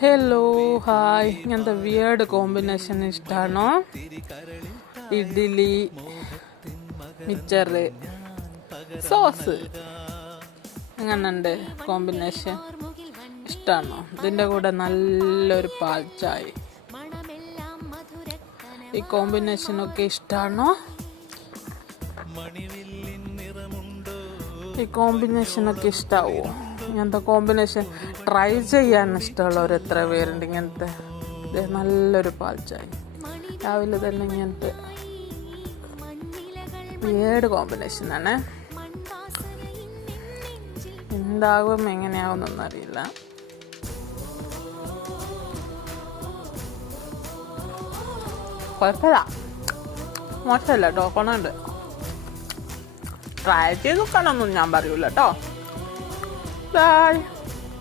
Hello hi ഇങ്ങനത്തെ weird combination ഇഷ്ടമാണോ? ഇഡ്ഡലി, മിച്ചറ്, sauce അങ്ങനെയുണ്ട് കോമ്പിനേഷൻ ഇഷ്ടമാണോ? ഇതിൻ്റെ കൂടെ നല്ലൊരു പാൽ ചായ. ഈ കോമ്പിനേഷനൊക്കെ ഇഷ്ടമാണോ? ഈ കോമ്പിനേഷനൊക്കെ ഇഷ്ടാവോ? ഇങ്ങനത്തെ കോമ്പിനേഷൻ ട്രൈ ചെയ്യാൻ ഇഷ്ടമുള്ളവർ എത്ര പേരുണ്ട്? ഇങ്ങനത്തെ നല്ലൊരു പാൽ ചായ രാവിലെ തന്നെ ഇങ്ങനത്തെ ഏഴ് കോമ്പിനേഷനാണ്. എന്താകും എങ്ങനെയാവുന്നൊന്നും അറിയില്ല. കുഴപ്പമില്ല, മോശമല്ല കേട്ടോ, കൊണ്ടുണ്ട്. ട്രൈ ചെയ്ത് നോക്കാനൊന്നും ഞാൻ പറയൂല കേട്ടോ. ബൈ.